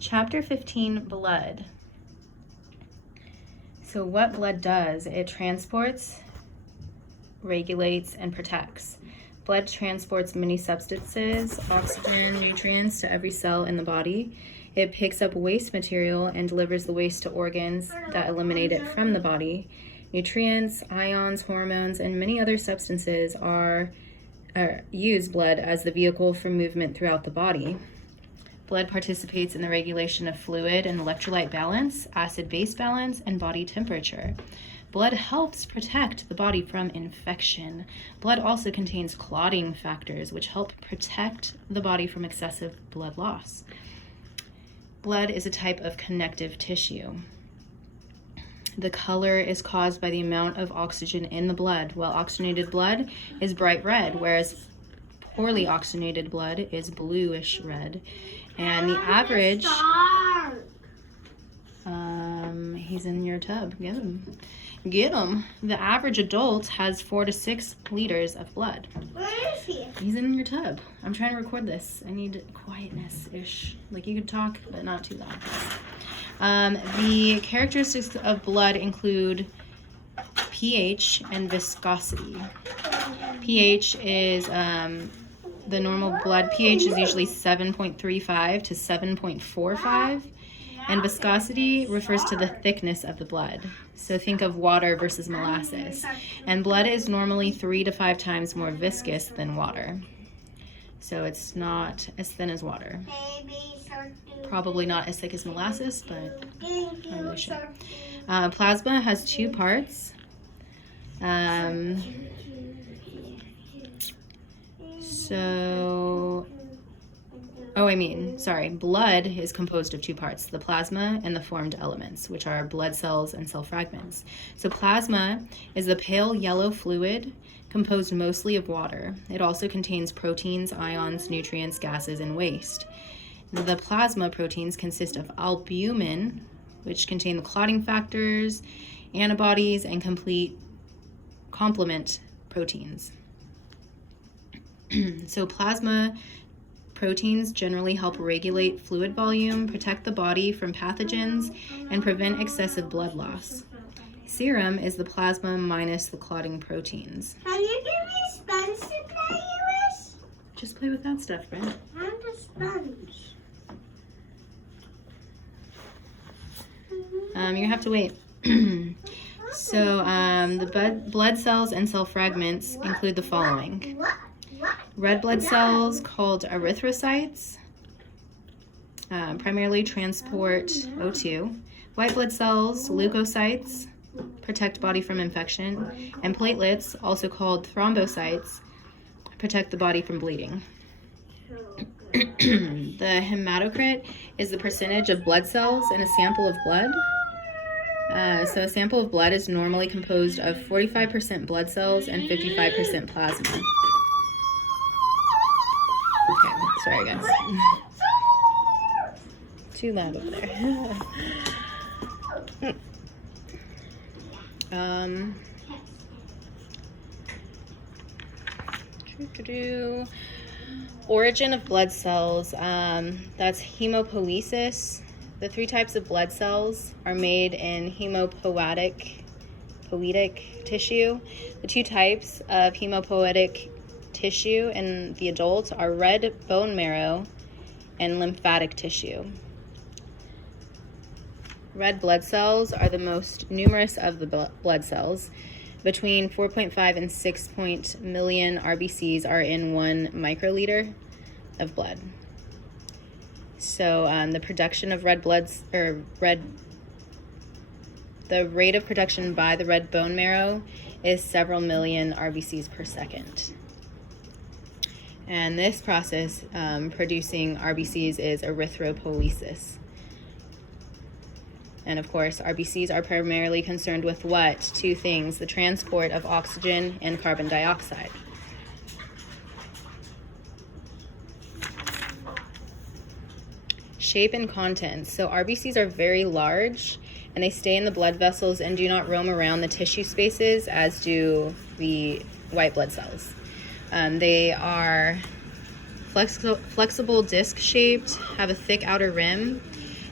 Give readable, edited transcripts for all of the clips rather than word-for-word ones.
Chapter 15, blood. So what blood does, it transports, regulates, and protects. Blood transports many substances, oxygen, nutrients to every cell in the body. It picks up waste material and delivers the waste to organs that eliminate it from the body. Nutrients, ions, hormones, and many other substances use blood as the vehicle for movement throughout the body. Blood participates in the regulation of fluid and electrolyte balance, acid-base balance, and body temperature. Blood helps protect the body from infection. Blood also contains clotting factors, which help protect the body from excessive blood loss. Blood is a type of connective tissue. The color is caused by the amount of oxygen in the blood, while oxygenated blood is bright red, whereas poorly oxygenated blood is bluish red. And the average, he's in your tub, get him. Get him. The average adult has 4 to 6 liters of blood. Where is he? He's in your tub. I'm trying to record this. I need quietness-ish. Like you could talk, but not too loud. The characteristics of blood include pH and viscosity. pH is the normal blood pH is usually 7.35 to 7.45, and viscosity refers to the thickness of the blood. So think of water versus molasses. And blood is normally 3 to 5 times more viscous than water. So it's not as thin as water. Probably not as thick as molasses, but I really should. Plasma has 2 parts. Blood is composed of 2 parts, the plasma and the formed elements, which are blood cells and cell fragments. So plasma is the pale yellow fluid composed mostly of water. It also contains proteins, ions, nutrients, gases, and waste. The plasma proteins consist of albumin, which contain the clotting factors, antibodies, and complement proteins. So plasma proteins generally help regulate fluid volume, protect the body from pathogens, and prevent excessive blood loss. Serum is the plasma minus the clotting proteins. Can you give me a sponge to play with? Just play with that stuff, Brent. I want a sponge. You're gonna have to wait. So the blood cells and cell fragments include the following. Red blood cells, called erythrocytes, primarily transport O2. White blood cells, leukocytes, protect body from infection. And platelets, also called thrombocytes, protect the body from bleeding. The hematocrit is the percentage of blood cells in a sample of blood. So a sample of blood is normally composed of 45% blood cells and 55% plasma. Okay, sorry guys. Too loud over there. Origin of blood cells, that's hemopoiesis. The 3 types of blood cells are made in hemopoietic tissue. The 2 types of hemopoietic tissue in the adult are red bone marrow and lymphatic tissue. Red blood cells are the most numerous of the blood cells. Between 4.5 and 6 million RBCs are in 1 microliter of blood. So the production of the rate of production by the red bone marrow is several million RBCs per second. And this process producing RBCs is erythropoiesis. And of course, RBCs are primarily concerned with what? 2 things, the transport of oxygen and carbon dioxide. Shape and contents. So RBCs are very large and they stay in the blood vessels and do not roam around the tissue spaces as do the white blood cells. They are flexible disc shaped, have a thick outer rim,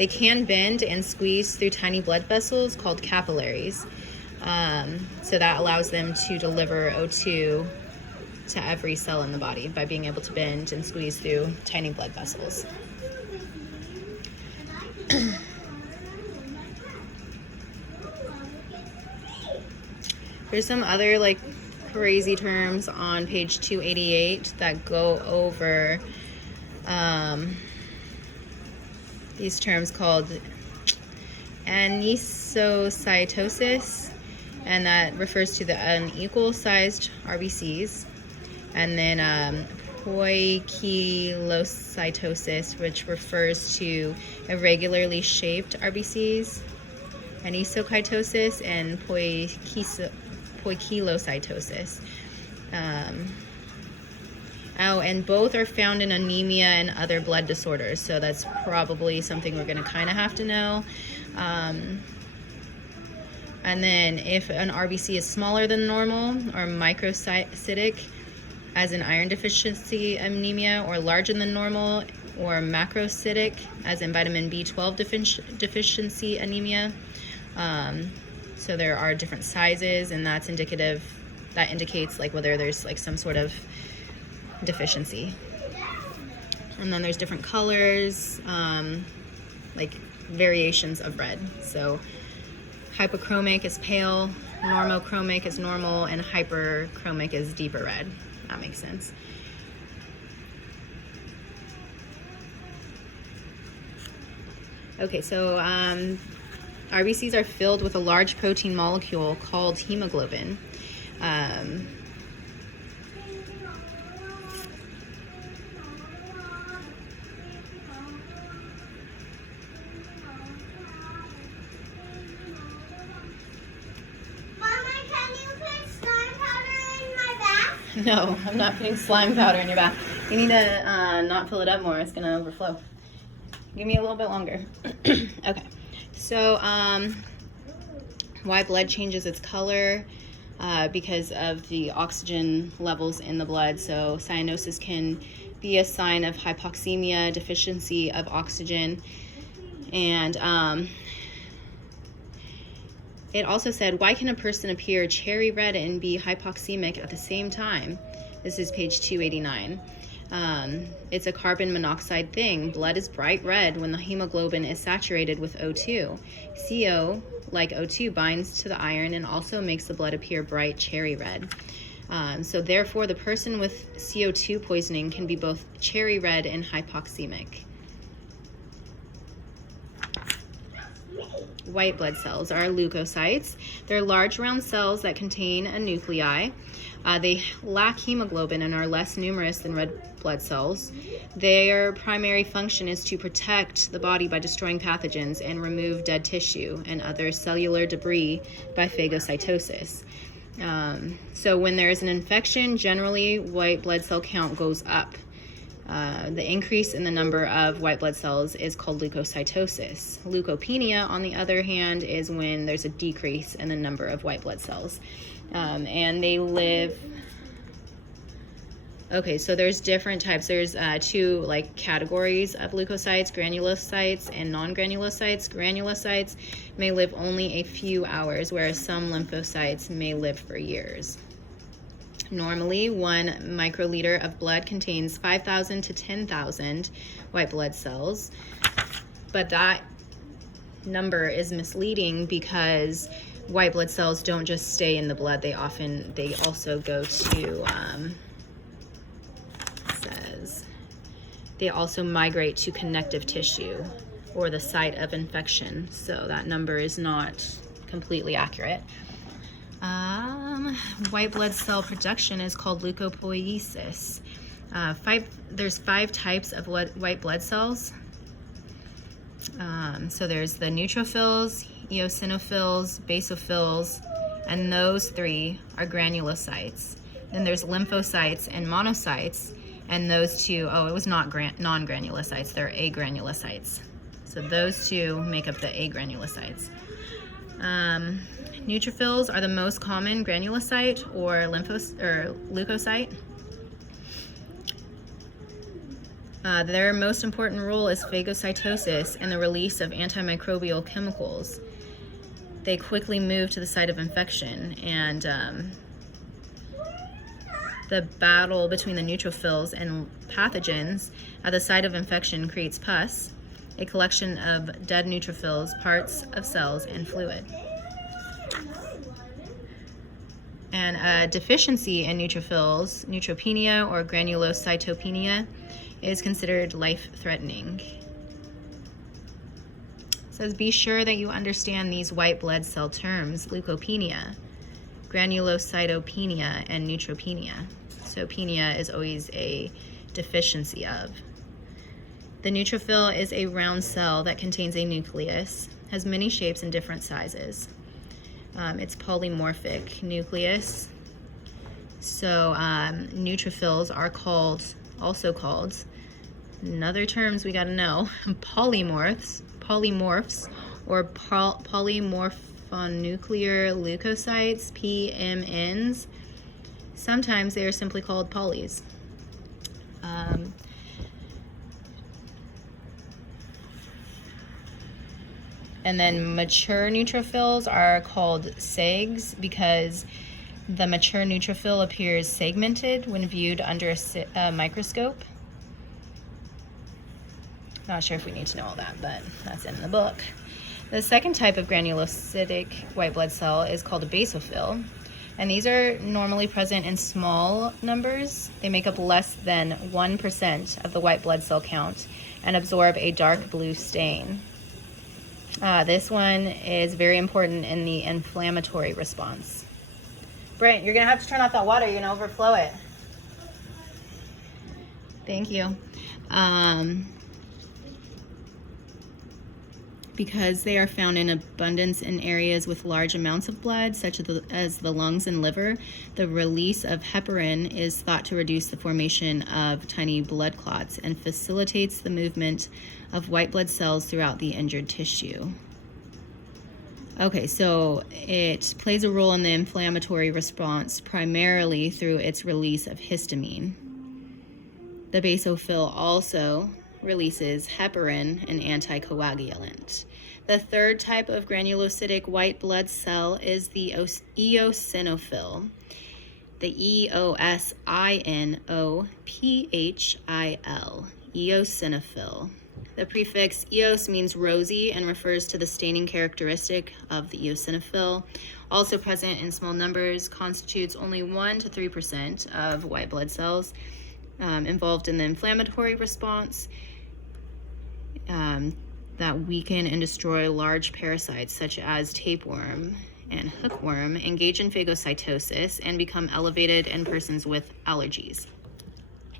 They can bend and squeeze through tiny blood vessels called capillaries. So that allows them to deliver O2 to every cell in the body by being able to bend and squeeze through tiny blood vessels. There's some other like crazy terms on page 288 that go over these terms called anisocytosis, and that refers to the unequal sized RBCs, and then poikilocytosis, which refers to irregularly shaped RBCs, anisocytosis, and poikilocytosis. And both are found in anemia and other blood disorders, so that's probably something we're going to kind of have to know. And then if an RBC is smaller than normal or microcytic, as in iron deficiency anemia, or larger than normal, or macrocytic, as in vitamin B12 deficiency anemia. So there are different sizes, and that indicates like whether there's like some sort of deficiency. And then there's different colors, like variations of red. So hypochromic is pale, normochromic is normal, and hyperchromic is deeper red. That makes sense. Okay, so RBCs are filled with a large protein molecule called hemoglobin. No, I'm not putting slime powder in your bath. You need to not fill it up more. It's going to overflow. Give me a little bit longer. Okay. So, why blood changes its color? Because of the oxygen levels in the blood. So, cyanosis can be a sign of hypoxemia, deficiency of oxygen. And it also said, why can a person appear cherry red and be hypoxemic at the same time? This is page 289. It's a carbon monoxide thing. Blood is bright red when the hemoglobin is saturated with O2. CO, like O2, binds to the iron and also makes the blood appear bright cherry red. So therefore, the person with CO2 poisoning can be both cherry red and hypoxemic. White blood cells are leukocytes. They're large round cells that contain a nuclei. They lack hemoglobin and are less numerous than red blood cells. Their primary function is to protect the body by destroying pathogens and remove dead tissue and other cellular debris by phagocytosis. So when there is an infection, generally white blood cell count goes up. The increase in the number of white blood cells is called leukocytosis. Leukopenia, on the other hand, is when there's a decrease in the number of white blood cells. And they live... Okay, so there's different types. There's two like categories of leukocytes, granulocytes and non-granulocytes. Granulocytes may live only a few hours, whereas some lymphocytes may live for years. Normally, 1 microliter of blood contains 5,000 to 10,000 white blood cells, but that number is misleading because white blood cells don't just stay in the blood. They also go to, they also migrate to connective tissue or the site of infection. So that number is not completely accurate. White blood cell production is called leukopoiesis. There's 5 types of white blood cells. So there's the neutrophils, eosinophils, basophils, and those 3 are granulocytes. Then there's lymphocytes and monocytes, and those 2, it was not non-granulocytes, they're agranulocytes. So those 2 make up the agranulocytes. Neutrophils are the most common granulocyte or leukocyte. Their most important role is phagocytosis and the release of antimicrobial chemicals. They quickly move to the site of infection, and the battle between the neutrophils and pathogens at the site of infection creates pus, a collection of dead neutrophils, parts of cells, and fluid. And a deficiency in neutrophils, neutropenia or granulocytopenia, is considered life-threatening. It says be sure that you understand these white blood cell terms: leukopenia, granulocytopenia, and neutropenia. So penia is always a deficiency of. The neutrophil is a round cell that contains a nucleus, has many shapes and different sizes. It's polymorphic nucleus. So neutrophils are also called, another terms we gotta know, polymorphs, or polymorphonuclear leukocytes, PMNs. Sometimes they are simply called polys. And then mature neutrophils are called segs because the mature neutrophil appears segmented when viewed under a microscope. Not sure if we need to know all that, but that's in the book. The second type of granulocytic white blood cell is called a basophil, and these are normally present in small numbers. They make up less than 1% of the white blood cell count and absorb a dark blue stain. This one is very important in the inflammatory response. Brent, you're gonna have to turn off that water. You're gonna overflow it. Thank you. Because they are found in abundance in areas with large amounts of blood, such as the lungs and liver, the release of heparin is thought to reduce the formation of tiny blood clots and facilitates the movement of white blood cells throughout the injured tissue. Okay, so it plays a role in the inflammatory response primarily through its release of histamine. The basophil also releases heparin, an anticoagulant. The third type of granulocytic white blood cell is the eosinophil. The EOSINOPHIL, eosinophil. The prefix eos means rosy and refers to the staining characteristic of the eosinophil. Also present in small numbers, constitutes only 1 to 3% of white blood cells, involved in the inflammatory response that weaken and destroy large parasites such as tapeworm and hookworm, engage in phagocytosis, and become elevated in persons with allergies.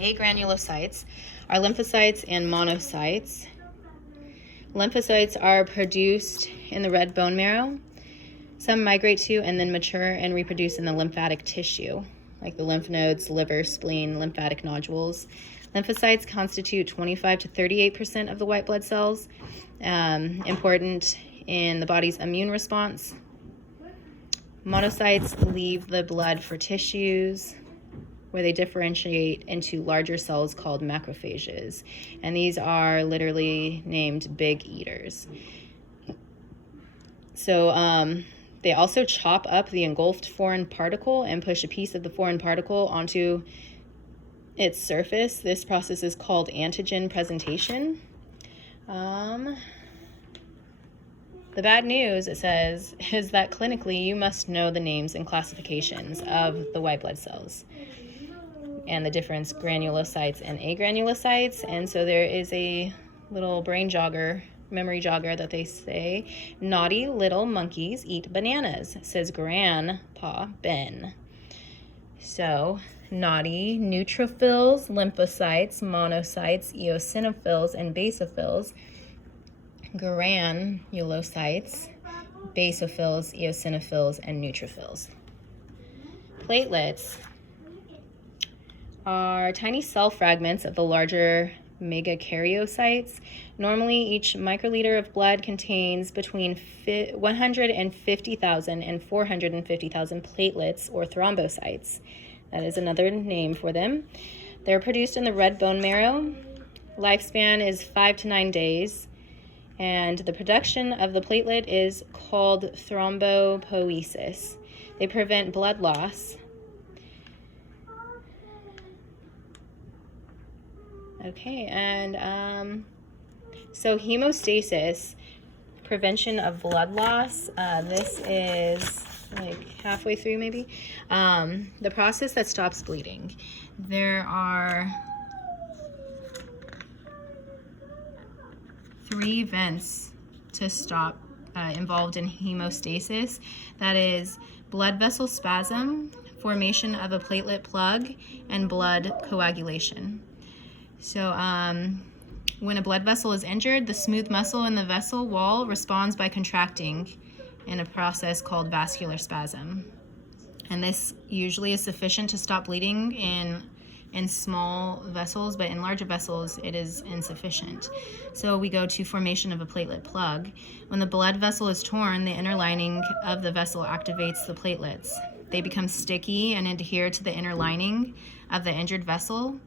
Agranulocytes are lymphocytes and monocytes. Lymphocytes are produced in the red bone marrow. Some migrate to and then mature and reproduce in the lymphatic tissue, like the lymph nodes, liver, spleen, lymphatic nodules. Lymphocytes constitute 25 to 38% of the white blood cells, important in the body's immune response. Monocytes leave the blood for tissues, where they differentiate into larger cells called macrophages. And these are literally named big eaters. So they also chop up the engulfed foreign particle and push a piece of the foreign particle onto its surface. This process is called antigen presentation. The bad news, it says, is that clinically you must know the names and classifications of the white blood cells and the different granulocytes and agranulocytes. And so there is a little brain jogger, memory jogger that they say, naughty little monkeys eat bananas, says Grandpa Ben. So naughty neutrophils, lymphocytes, monocytes, eosinophils, and basophils. Granulocytes, basophils, eosinophils, and neutrophils. Platelets are tiny cell fragments of the larger megakaryocytes. Normally, each microliter of blood contains between 150,000 and 450,000 platelets or thrombocytes. That is another name for them. They're produced in the red bone marrow. lifespan is 5 to 9 days. And the production of the platelet is called thrombopoiesis. They prevent blood loss. Okay, and so hemostasis, prevention of blood loss. This is like halfway through maybe. The process that stops bleeding. There are 3 events to stop involved in hemostasis. That is blood vessel spasm, formation of a platelet plug, and blood coagulation. So when a blood vessel is injured, the smooth muscle in the vessel wall responds by contracting in a process called vascular spasm. And this usually is sufficient to stop bleeding in small vessels, but in larger vessels it is insufficient. So we go to formation of a platelet plug. When the blood vessel is torn, the inner lining of the vessel activates the platelets. They become sticky and adhere to the inner lining of the injured vessel.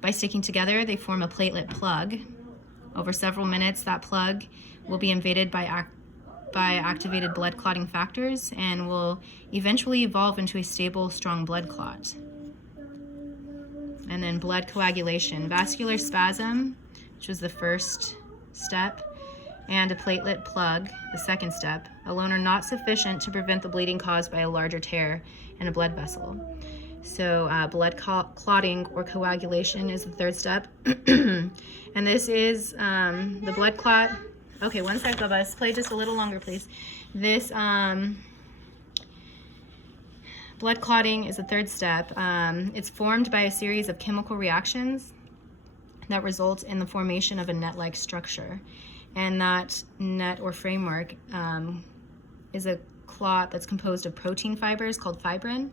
By sticking together, they form a platelet plug. Over several minutes, that plug will be invaded by activated blood clotting factors and will eventually evolve into a stable, strong blood clot. And then blood coagulation, vascular spasm, which was the first step, and a platelet plug, the second step, alone are not sufficient to prevent the bleeding caused by a larger tear in a blood vessel. So blood clotting or coagulation is the third step. And this is the blood clot. Okay, one sec, Bubba. Let's play just a little longer, please. This blood clotting is the third step. It's formed by a series of chemical reactions that result in the formation of a net-like structure. And that net or framework is a clot that's composed of protein fibers called fibrin.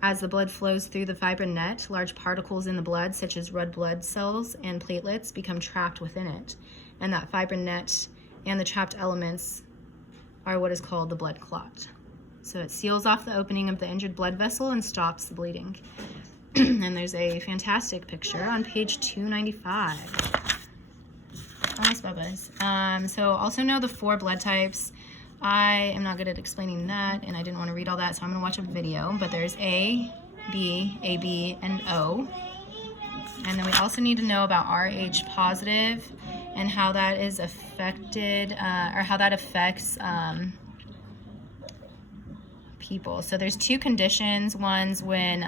As the blood flows through the fibrin net, large particles in the blood, such as red blood cells and platelets, become trapped within it. And that fibrin net and the trapped elements are what is called the blood clot. So it seals off the opening of the injured blood vessel and stops the bleeding. And there's a fantastic picture on page 295. Almost Bubba's. So also know the 4 blood types. I am not good at explaining that, and I didn't want to read all that, so I'm going to watch a video. But there's A, B, AB, and O. And then we also need to know about Rh positive and how that is affected, or how that affects people. So there's 2 conditions. One's when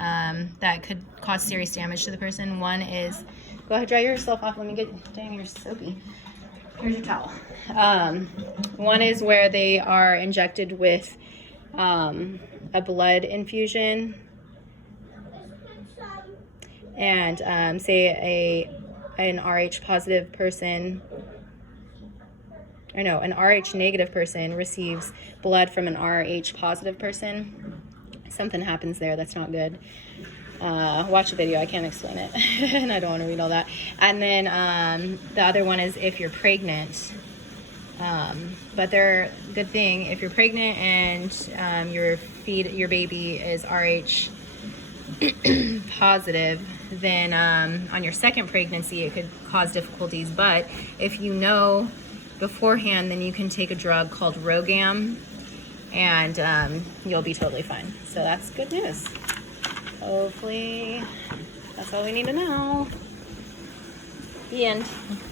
that could cause serious damage to the person. One is, go ahead, dry yourself off. Let me get, dang, you're soapy. Here's your towel. One is where they are injected with a blood infusion, and say an Rh positive person, or no, an Rh negative person receives blood from an Rh positive person. Something happens there that's not good. Watch a video, I can't explain it, and I don't want to read all that. And then the other one is if you're pregnant. But they're good thing if you're pregnant and your baby is Rh positive, then on your second pregnancy it could cause difficulties. But if you know beforehand, then you can take a drug called Rogam, and you'll be totally fine. So that's good news. Hopefully, that's all we need to know. The end.